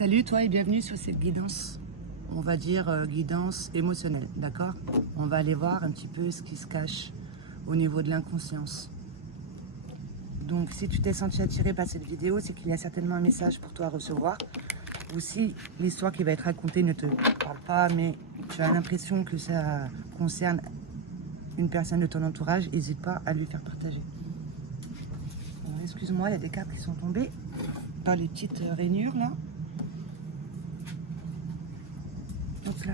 Salut toi et bienvenue sur cette guidance, on va dire guidance émotionnelle, d'accord? On va aller voir un petit peu ce qui se cache au niveau de l'inconscience. Donc si tu t'es senti attiré par cette vidéo, c'est qu'il y a certainement un message pour toi à recevoir. Ou si l'histoire qui va être racontée ne te parle pas, mais tu as l'impression que ça concerne une personne de ton entourage, n'hésite pas à lui faire partager. Bon, excuse-moi, il y a des cartes qui sont tombées par les petites rainures là. Hop là.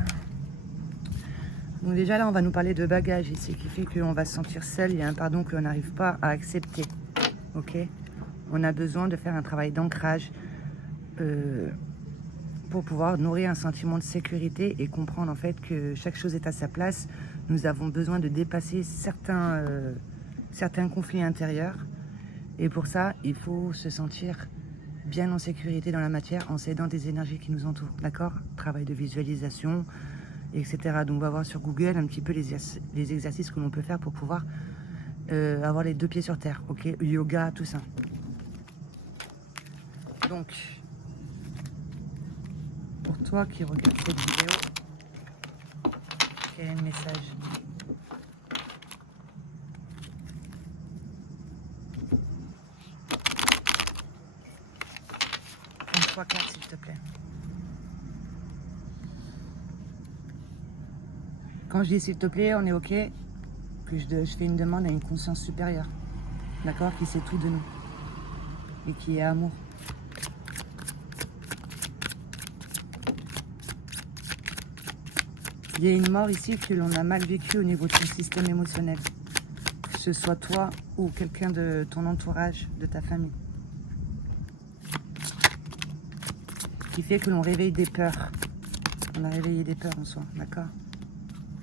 Donc déjà là on va nous parler de bagages ici qui fait qu'on va se sentir seul, il y a un pardon qu'on n'arrive pas à accepter. Ok, on a besoin de faire un travail d'ancrage pour pouvoir nourrir un sentiment de sécurité et comprendre en fait que chaque chose est à sa place. Nous avons besoin de dépasser certains conflits intérieurs et pour ça il faut se sentir bien en sécurité dans la matière en s'aidant des énergies qui nous entourent, d'accord? Travail de visualisation, etc. Donc on va voir sur Google un petit peu les exercices que l'on peut faire pour pouvoir avoir les deux pieds sur terre, ok? Yoga, tout ça. Donc, pour toi qui regarde cette vidéo, quel est le message? Prends 3 cartes s'il te plaît. Quand je dis s'il te plaît, on est ok que je fais une demande à une conscience supérieure, d'accord? Qui sait tout de nous et qui est amour. Il y a une mort ici que l'on a mal vécue au niveau de ton système émotionnel. Que ce soit toi ou quelqu'un de ton entourage, de ta famille. Qui fait que l'on réveille des peurs. On a réveillé des peurs en soi, d'accord?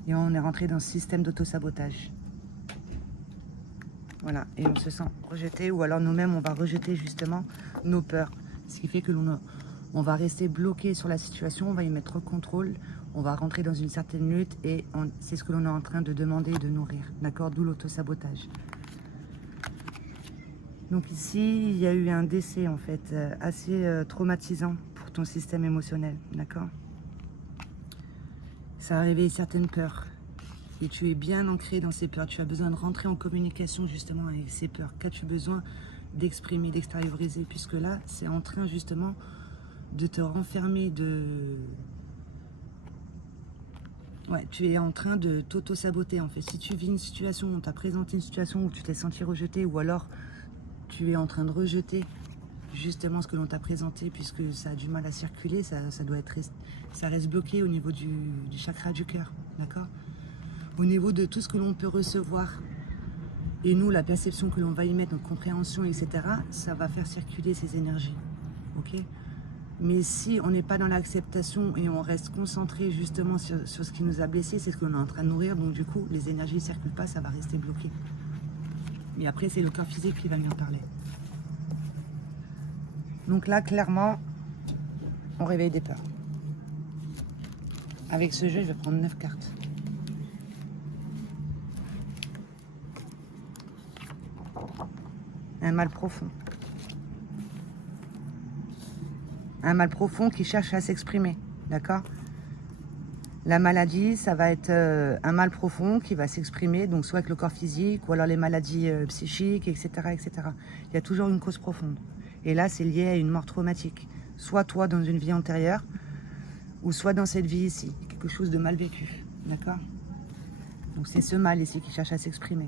Et on est rentré dans ce système d'auto-sabotage. Voilà, et on se sent rejeté, ou alors nous-mêmes on va rejeter justement nos peurs. Ce qui fait que on va rester bloqué sur la situation, on va y mettre contrôle, on va rentrer dans une certaine lutte et c'est ce que l'on est en train de demander et de nourrir, d'accord? D'où l'auto-sabotage. Donc ici, il y a eu un décès en fait assez traumatisant pour ton système émotionnel, d'accord? Ça a réveillé certaines peurs. Et tu es bien ancré dans ces peurs. Tu as besoin de rentrer en communication justement avec ces peurs. Qu'as-tu besoin d'exprimer, d'extérioriser? Puisque là, c'est en train justement de te renfermer, Ouais, tu es en train de t'auto-saboter en fait. Si tu vis une situation, on t'a présenté une situation où tu t'es senti rejeté, ou alors tu es en train de rejeter justement ce que l'on t'a présenté, puisque ça a du mal à circuler, ça reste bloqué au niveau du chakra du cœur, d'accord? Au niveau de tout ce que l'on peut recevoir, et nous, la perception que l'on va y mettre, notre compréhension, etc., ça va faire circuler ces énergies, ok? Mais si on n'est pas dans l'acceptation et on reste concentré justement sur ce qui nous a blessés, c'est ce que l'on est en train de nourrir, donc du coup, les énergies ne circulent pas, ça va rester bloqué. Et après, c'est le corps physique qui va lui en parler. Donc là, clairement, on réveille des peurs. Avec ce jeu, je vais prendre 9 cartes. Un mal profond. Un mal profond qui cherche à s'exprimer, d'accord? La maladie, ça va être un mal profond qui va s'exprimer, donc soit avec le corps physique, ou alors les maladies psychiques, etc., etc. Il y a toujours une cause profonde. Et là, c'est lié à une mort traumatique. Soit toi dans une vie antérieure, ou soit dans cette vie ici. Quelque chose de mal vécu, d'accord? Donc c'est ce mal ici qui cherche à s'exprimer.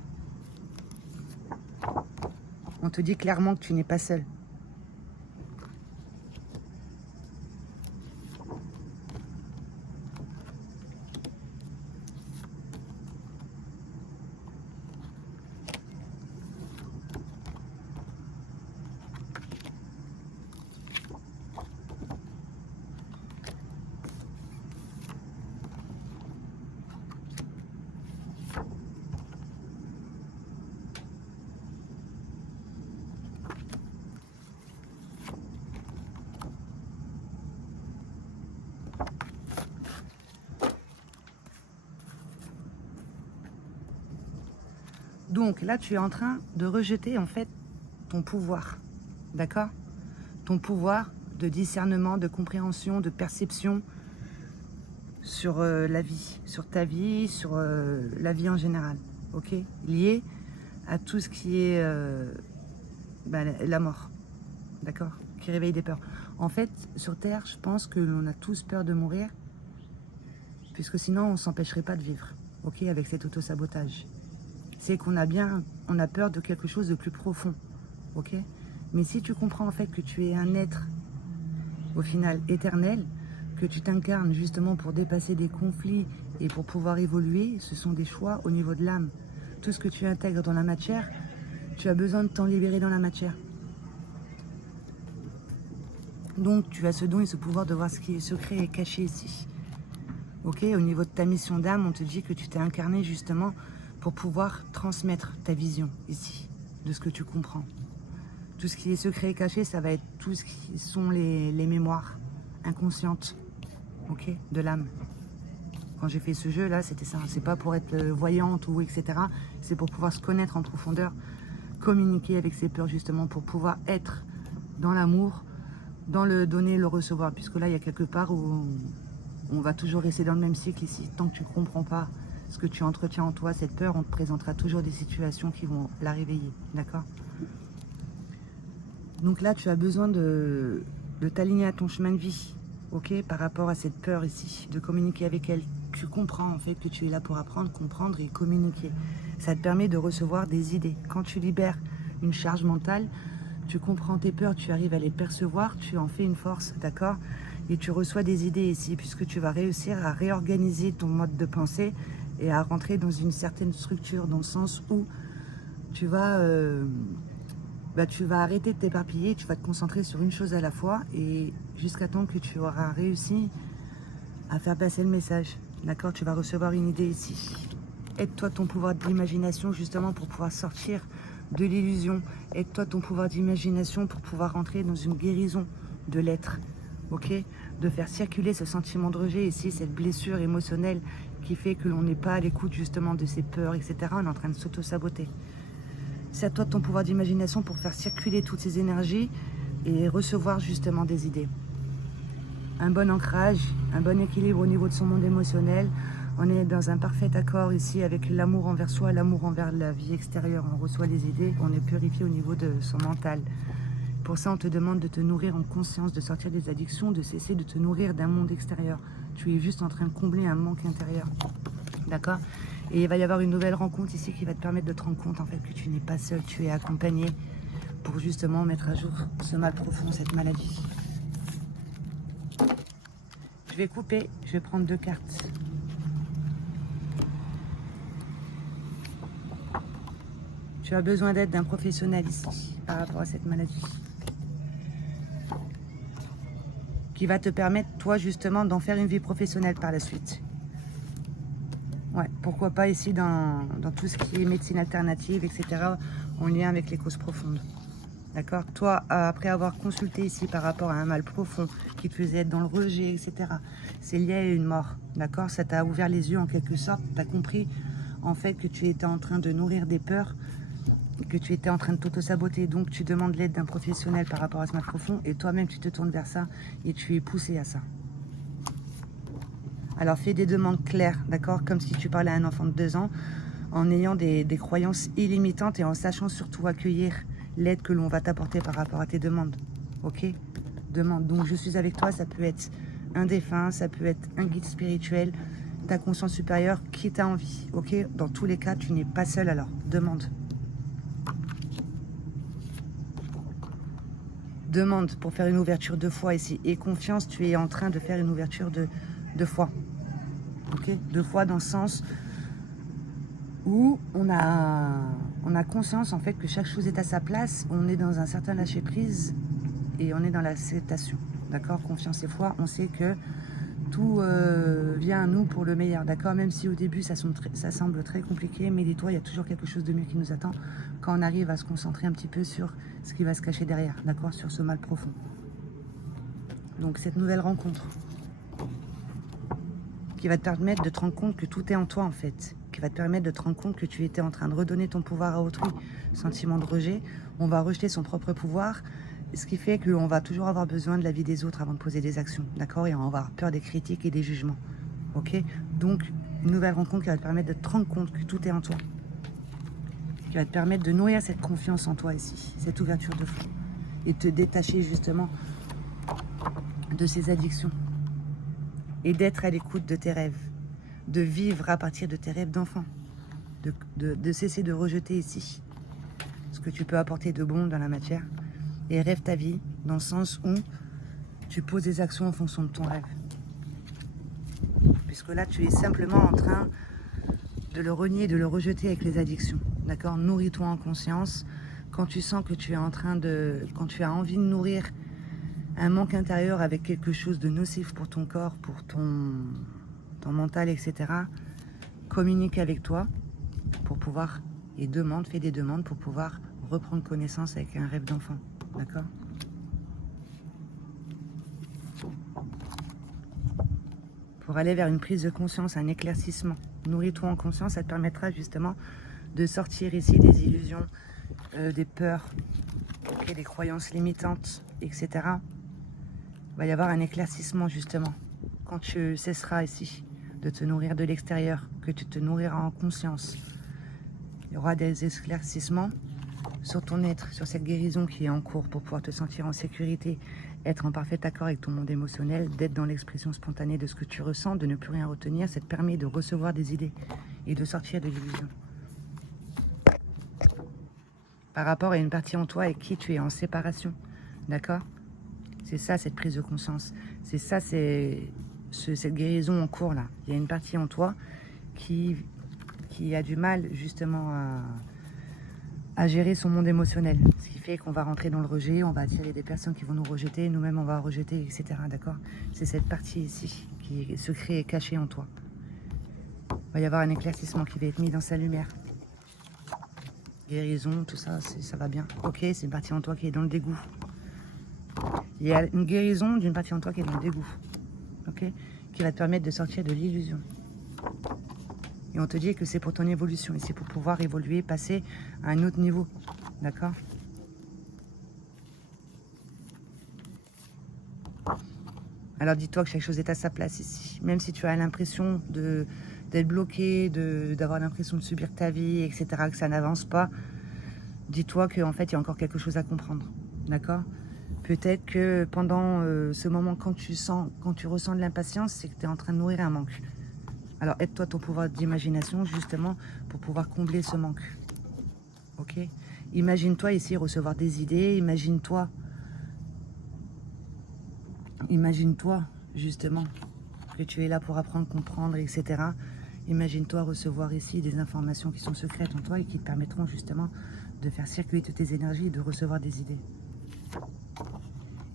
On te dit clairement que tu n'es pas seul. Donc là, tu es en train de rejeter en fait ton pouvoir, d'accord? Ton pouvoir de discernement, de compréhension, de perception sur la vie, sur ta vie, sur la vie en général, ok? Lié à tout ce qui est la mort, d'accord? Qui réveille des peurs. En fait, sur Terre, je pense que l'on a tous peur de mourir, puisque sinon on ne s'empêcherait pas de vivre, ok? Avec cet autosabotage. C'est qu'on a peur de quelque chose de plus profond, ok? Mais si tu comprends en fait que tu es un être, au final, éternel, que tu t'incarnes justement pour dépasser des conflits et pour pouvoir évoluer, ce sont des choix au niveau de l'âme. Tout ce que tu intègres dans la matière, tu as besoin de t'en libérer dans la matière. Donc tu as ce don et ce pouvoir de voir ce qui est secret et caché ici. Ok, au niveau de ta mission d'âme, on te dit que tu t'es incarné justement pour pouvoir transmettre ta vision ici, de ce que tu comprends. Tout ce qui est secret et caché, ça va être tout ce qui sont les mémoires inconscientes, ok, de l'âme. Quand j'ai fait ce jeu là, c'était ça. C'est pas pour être voyante ou etc. C'est pour pouvoir se connaître en profondeur, communiquer avec ses peurs justement pour pouvoir être dans l'amour, dans le donner, le recevoir. Puisque là, il y a quelque part où on va toujours rester dans le même cycle ici. Tant que tu ne comprends pas ce que tu entretiens en toi, cette peur, on te présentera toujours des situations qui vont la réveiller. D'accord? Donc là, tu as besoin de t'aligner à ton chemin de vie, ok, par rapport à cette peur ici, de communiquer avec elle. Tu comprends en fait que tu es là pour apprendre, comprendre et communiquer. Ça te permet de recevoir des idées. Quand tu libères une charge mentale, tu comprends tes peurs, tu arrives à les percevoir, tu en fais une force, d'accord? Et tu reçois des idées ici, puisque tu vas réussir à réorganiser ton mode de pensée et à rentrer dans une certaine structure, dans le sens où tu vas arrêter de t'éparpiller, tu vas te concentrer sur une chose à la fois et jusqu'à temps que tu auras réussi à faire passer le message. D'accord? Tu vas recevoir une idée ici. Aide-toi ton pouvoir d'imagination justement pour pouvoir sortir de l'illusion. Aide-toi ton pouvoir d'imagination pour pouvoir rentrer dans une guérison de l'être. Ok? De faire circuler ce sentiment de rejet ici, cette blessure émotionnelle qui fait que l'on n'est pas à l'écoute justement de ses peurs, etc. On est en train de s'auto-saboter. C'est à toi de ton pouvoir d'imagination pour faire circuler toutes ces énergies et recevoir justement des idées. Un bon ancrage, un bon équilibre au niveau de son monde émotionnel. On est dans un parfait accord ici avec l'amour envers soi, l'amour envers la vie extérieure. On reçoit les idées, on est purifié au niveau de son mental. Pour ça, on te demande de te nourrir en conscience, de sortir des addictions, de cesser de te nourrir d'un monde extérieur. Tu es juste en train de combler un manque intérieur. D'accord? Et il va y avoir une nouvelle rencontre ici qui va te permettre de te rendre compte en fait que tu n'es pas seul, tu es accompagné pour justement mettre à jour ce mal profond, cette maladie. Je vais couper, je vais prendre 2 cartes. Tu as besoin d'aide d'un professionnel ici par rapport à cette maladie. Qui va te permettre, toi, justement, d'en faire une vie professionnelle par la suite. Ouais, pourquoi pas ici dans tout ce qui est médecine alternative, etc., en lien avec les causes profondes. D'accord? Toi, après avoir consulté ici par rapport à un mal profond qui te faisait être dans le rejet, etc., c'est lié à une mort. D'accord? Ça t'a ouvert les yeux en quelque sorte. Tu as compris, en fait, que tu étais en train de nourrir des peurs, que tu étais en train de t'auto-saboter. Donc, tu demandes l'aide d'un professionnel par rapport à ce mal profond et toi-même, tu te tournes vers ça et tu es poussé à ça. Alors, fais des demandes claires, d'accord? Comme si tu parlais à un enfant de 2 ans, en ayant des croyances illimitantes et en sachant surtout accueillir l'aide que l'on va t'apporter par rapport à tes demandes. Ok? Demande. Donc, je suis avec toi, ça peut être un défunt, ça peut être un guide spirituel, ta conscience supérieure, qui t'a envie. Ok? Dans tous les cas, tu n'es pas seul alors. Demande. Demande pour faire une ouverture de foi ici. Et confiance, tu es en train de faire une ouverture de foi. Ok? De foi dans le sens où on a conscience en fait que chaque chose est à sa place. On est dans un certain lâcher prise et on est dans l'acceptation. D'accord? Confiance et foi, on sait que tout vient à nous pour le meilleur. D'accord? Même si au début ça semble très compliqué, mais dis-toi, il y a toujours quelque chose de mieux qui nous attend quand on arrive à se concentrer un petit peu sur ce qui va se cacher derrière. D'accord? Sur ce mal profond. Donc cette nouvelle rencontre qui va te permettre de te rendre compte que tout est en toi en fait, qui va te permettre de te rendre compte que tu étais en train de redonner ton pouvoir à autrui, sentiment de rejet, on va rejeter son propre pouvoir ce qui fait qu'on va toujours avoir besoin de l'avis des autres avant de poser des actions, d'accord? Et on va avoir peur des critiques et des jugements, ok? Donc, une nouvelle rencontre qui va te permettre de te rendre compte que tout est en toi, qui va te permettre de nourrir cette confiance en toi ici, cette ouverture de feu, et te détacher justement de ces addictions, et d'être à l'écoute de tes rêves, de vivre à partir de tes rêves d'enfant, de cesser de rejeter ici ce que tu peux apporter de bon dans la matière, et rêve ta vie dans le sens où tu poses des actions en fonction de ton rêve. Puisque là, tu es simplement en train de le renier, de le rejeter avec les addictions. D'accord? Nourris-toi en conscience. Quand tu sens que tu es en train de... Quand tu as envie de nourrir un manque intérieur avec quelque chose de nocif pour ton corps, pour ton mental, etc., communique avec toi pour pouvoir... Et demande, fais des demandes pour pouvoir reprendre connaissance avec un rêve d'enfant. D'accord? Pour aller vers une prise de conscience, un éclaircissement. Nourris-toi en conscience, ça te permettra justement de sortir ici des illusions, des peurs, okay, des croyances limitantes, etc. Il va y avoir un éclaircissement justement. Quand tu cesseras ici de te nourrir de l'extérieur, que tu te nourriras en conscience, il y aura des éclaircissements sur ton être, sur cette guérison qui est en cours pour pouvoir te sentir en sécurité, être en parfait accord avec ton monde émotionnel, d'être dans l'expression spontanée de ce que tu ressens, de ne plus rien retenir. Ça te permet de recevoir des idées et de sortir de l'illusion. Par rapport à une partie en toi avec qui tu es en séparation, d'accord? C'est ça, cette prise de conscience. C'est ça, cette guérison en cours là. Il y a une partie en toi qui a du mal justement à gérer son monde émotionnel. Ce qui fait qu'on va rentrer dans le rejet, on va attirer des personnes qui vont nous rejeter, nous-mêmes on va rejeter, etc. D'accord? C'est cette partie ici qui est secrète et cachée en toi. Il va y avoir un éclaircissement qui va être mis dans sa lumière. Guérison, tout ça, ça va bien. Ok, c'est une partie en toi qui est dans le dégoût. Il y a une guérison d'une partie en toi qui est dans le dégoût. Ok? Qui va te permettre de sortir de l'illusion. Et on te dit que c'est pour ton évolution et c'est pour pouvoir évoluer, passer à un autre niveau. D'accord? Alors dis-toi que chaque chose est à sa place ici. Même si tu as l'impression d'être bloqué, d'avoir l'impression de subir ta vie, etc., que ça n'avance pas, dis-toi qu'en fait, il y a encore quelque chose à comprendre. D'accord? Peut-être que pendant ce moment, quand tu ressens de l'impatience, c'est que tu es en train de nourrir un manque. Alors aide-toi ton pouvoir d'imagination justement pour pouvoir combler ce manque. Ok? Imagine-toi ici recevoir des idées, imagine-toi justement que tu es là pour apprendre, comprendre, etc. Imagine-toi recevoir ici des informations qui sont secrètes en toi et qui te permettront justement de faire circuler toutes tes énergies et de recevoir des idées.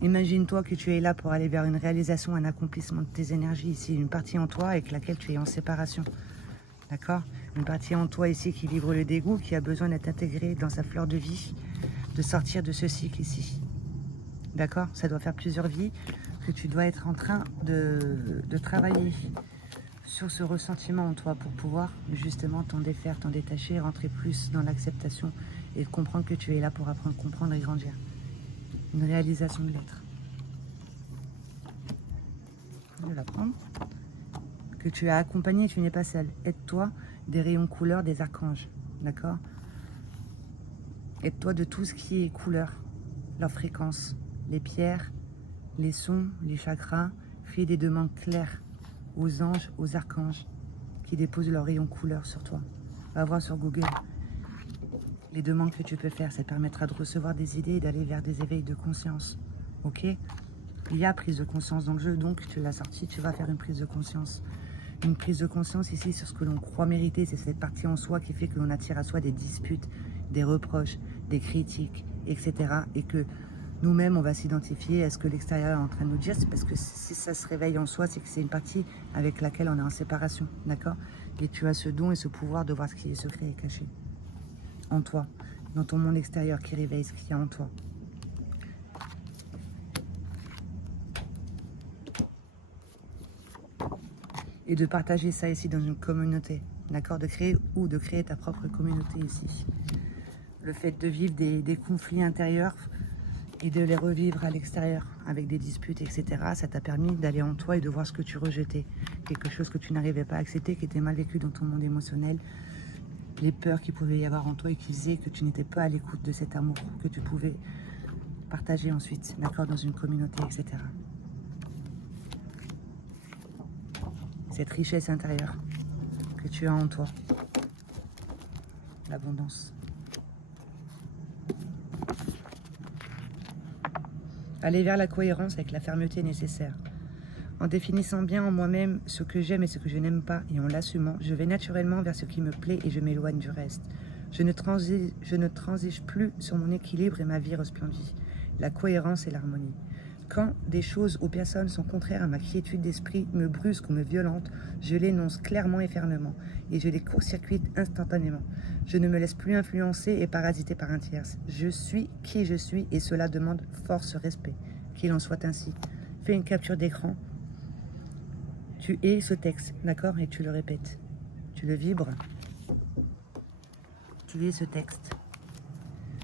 Imagine-toi que tu es là pour aller vers une réalisation, un accomplissement de tes énergies ici, une partie en toi avec laquelle tu es en séparation. D'accord? Une partie en toi ici qui vibre le dégoût, qui a besoin d'être intégrée dans sa fleur de vie, de sortir de ce cycle ici. D'accord? Ça doit faire plusieurs vies que tu dois être en train de travailler sur ce ressentiment en toi pour pouvoir justement t'en défaire, t'en détacher, rentrer plus dans l'acceptation et comprendre que tu es là pour apprendre, comprendre et grandir. Une réalisation de l'être. Je vais la prendre. Que tu as accompagné, tu n'es pas seul. Aide-toi des rayons couleurs des archanges. D'accord? Aide-toi de tout ce qui est couleur, leur fréquence, les pierres, les sons, les chakras. Fais des demandes claires aux anges, aux archanges qui déposent leurs rayons couleurs sur toi. Va voir sur Google les demandes que tu peux faire. Ça te permettra de recevoir des idées et d'aller vers des éveils de conscience. Ok? Il y a prise de conscience dans le jeu, donc tu l'as sorti, tu vas faire une prise de conscience. Une prise de conscience ici sur ce que l'on croit mériter, c'est cette partie en soi qui fait que l'on attire à soi des disputes, des reproches, des critiques, etc. Et que nous-mêmes, on va s'identifier à ce que l'extérieur est en train de nous dire. C'est parce que si ça se réveille en soi, c'est que c'est une partie avec laquelle on est en séparation, d'accord? Et tu as ce don et ce pouvoir de voir ce qui est secret et caché en toi, dans ton monde extérieur qui réveille ce qu'il y a en toi. Et de partager ça ici dans une communauté, d'accord? De créer ta propre communauté ici. Le fait de vivre des conflits intérieurs et de les revivre à l'extérieur avec des disputes, etc. Ça t'a permis d'aller en toi et de voir ce que tu rejetais. Quelque chose que tu n'arrivais pas à accepter, qui était mal vécu dans ton monde émotionnel. Les peurs qu'il pouvait y avoir en toi et qui faisaient que tu n'étais pas à l'écoute de cet amour que tu pouvais partager ensuite, d'accord, dans une communauté, etc. Cette richesse intérieure que tu as en toi. L'abondance. Aller vers la cohérence avec la fermeté nécessaire. En définissant bien en moi-même ce que j'aime et ce que je n'aime pas, et en l'assumant, je vais naturellement vers ce qui me plaît et je m'éloigne du reste. Je ne transige plus sur mon équilibre et ma vie resplendit. La cohérence et l'harmonie. Quand des choses ou personnes sont contraires à ma quiétude d'esprit, me brusquent ou me violentent, je l'énonce clairement et fermement, et je les court-circuite instantanément. Je ne me laisse plus influencer et parasiter par un tierce. Je suis qui je suis, et cela demande force respect. Qu'il en soit ainsi. Fais une capture d'écran. Tu es ce texte, d'accord? Et tu le répètes. Tu le vibres. Tu es ce texte.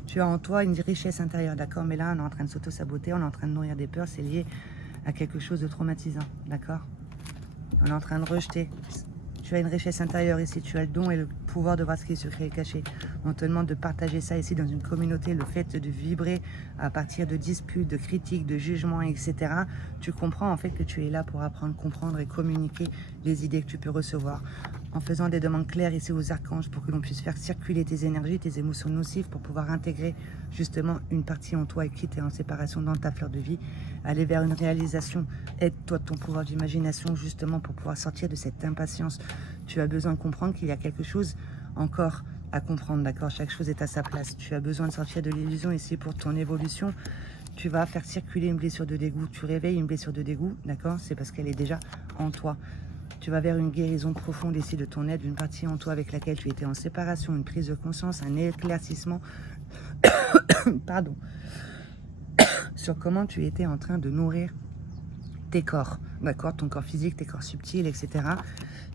Tu as en toi une richesse intérieure, d'accord? Mais là, on est en train de s'auto-saboter, on est en train de nourrir des peurs, c'est lié à quelque chose de traumatisant, d'accord? On est en train de rejeter. Tu as une richesse intérieure ici, tu as le don et le pouvoir de voir ce qui est secret et caché. On te demande de partager ça ici dans une communauté, le fait de vibrer à partir de disputes, de critiques, de jugements, etc. Tu comprends en fait que tu es là pour apprendre, comprendre et communiquer les idées que tu peux recevoir. En faisant des demandes claires ici aux archanges pour que l'on puisse faire circuler tes énergies, tes émotions nocives pour pouvoir intégrer justement une partie en toi et qui t'es en séparation dans ta fleur de vie, aller vers une réalisation, aide-toi de ton pouvoir d'imagination justement pour pouvoir sortir de cette impatience. Tu as besoin de comprendre qu'il y a quelque chose encore à comprendre, d'accord? Chaque chose est à sa place. Tu as besoin de sortir de l'illusion ici pour ton évolution. Tu vas faire circuler une blessure de dégoût. Tu réveilles une blessure de dégoût, d'accord? C'est parce qu'elle est déjà en toi. Tu vas vers une guérison profonde ici de ton être, d'une partie en toi avec laquelle tu étais en séparation, une prise de conscience, un éclaircissement, pardon, sur comment tu étais en train de nourrir tes corps, d'accord, ton corps physique, tes corps subtils, etc.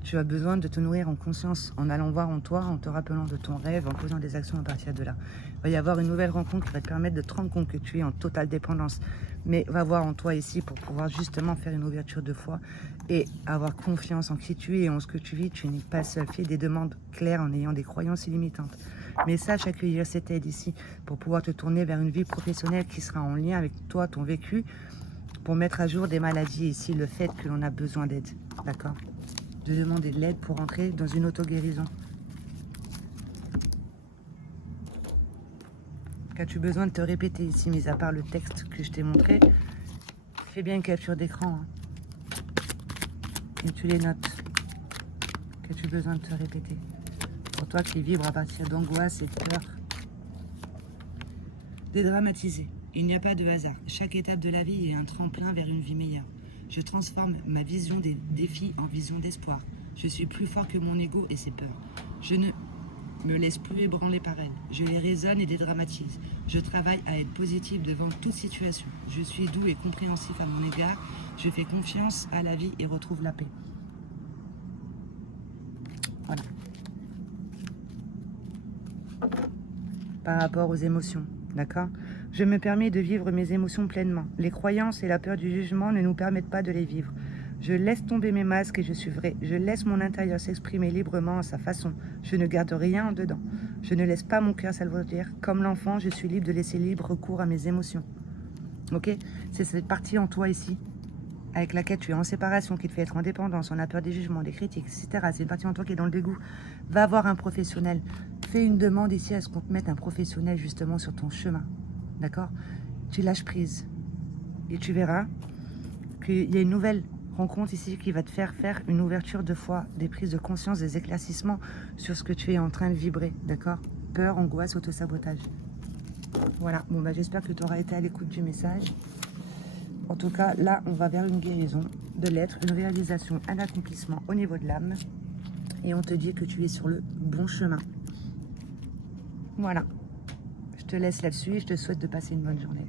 Tu as besoin de te nourrir en conscience, en allant voir en toi, en te rappelant de ton rêve, en posant des actions à partir de là. Il va y avoir une nouvelle rencontre qui va te permettre de te rendre compte que tu es en totale dépendance. Mais va voir en toi ici pour pouvoir justement faire une ouverture de foi et avoir confiance en qui tu es et en ce que tu vis. Tu n'es pas seul. Fais des demandes claires en ayant des croyances illimitantes. Mais sache accueillir cette aide ici pour pouvoir te tourner vers une vie professionnelle qui sera en lien avec toi, ton vécu, pour mettre à jour des maladies ici, le fait que l'on a besoin d'aide, d'accord? De demander de l'aide pour entrer dans une auto-guérison. Qu'as-tu besoin de te répéter ici, mis à part le texte que je t'ai montré? Fais bien une capture d'écran, hein, et tu les notes. Qu'as-tu besoin de te répéter? Pour toi qui vibres à partir d'angoisse et de peur. Dédramatiser. Il n'y a pas de hasard. Chaque étape de la vie est un tremplin vers une vie meilleure. Je transforme ma vision des défis en vision d'espoir. Je suis plus fort que mon ego et ses peurs. Je ne me laisse plus ébranler par elles. Je les raisonne et dédramatise. Je travaille à être positive devant toute situation. Je suis doux et compréhensif à mon égard. Je fais confiance à la vie et retrouve la paix. Voilà. Par rapport aux émotions, d'accord? Je me permets de vivre mes émotions pleinement. Les croyances et la peur du jugement ne nous permettent pas de les vivre. Je laisse tomber mes masques et je suis vrai. Je laisse mon intérieur s'exprimer librement à sa façon. Je ne garde rien en dedans. Je ne laisse pas mon cœur s'alourdir. Comme l'enfant, je suis libre de laisser libre recours à mes émotions. Ok? C'est cette partie en toi ici, avec laquelle tu es en séparation, qui te fait être en dépendance, on a peur des jugements, des critiques, etc. C'est une partie en toi qui est dans le dégoût. Va voir un professionnel. Fais une demande ici à ce qu'on te mette un professionnel justement sur ton chemin. D'accord? Tu lâches prise. Et tu verras qu'il y a une nouvelle rencontre ici qui va te faire une ouverture de foi, des prises de conscience, des éclaircissements sur ce que tu es en train de vibrer. D'accord? Peur, angoisse, autosabotage. Voilà. Bon, bah, j'espère que tu auras été à l'écoute du message. En tout cas, là, on va vers une guérison de l'être, une réalisation, un accomplissement au niveau de l'âme. Et on te dit que tu es sur le bon chemin. Voilà. Je te laisse là-dessus et je te souhaite de passer une bonne journée.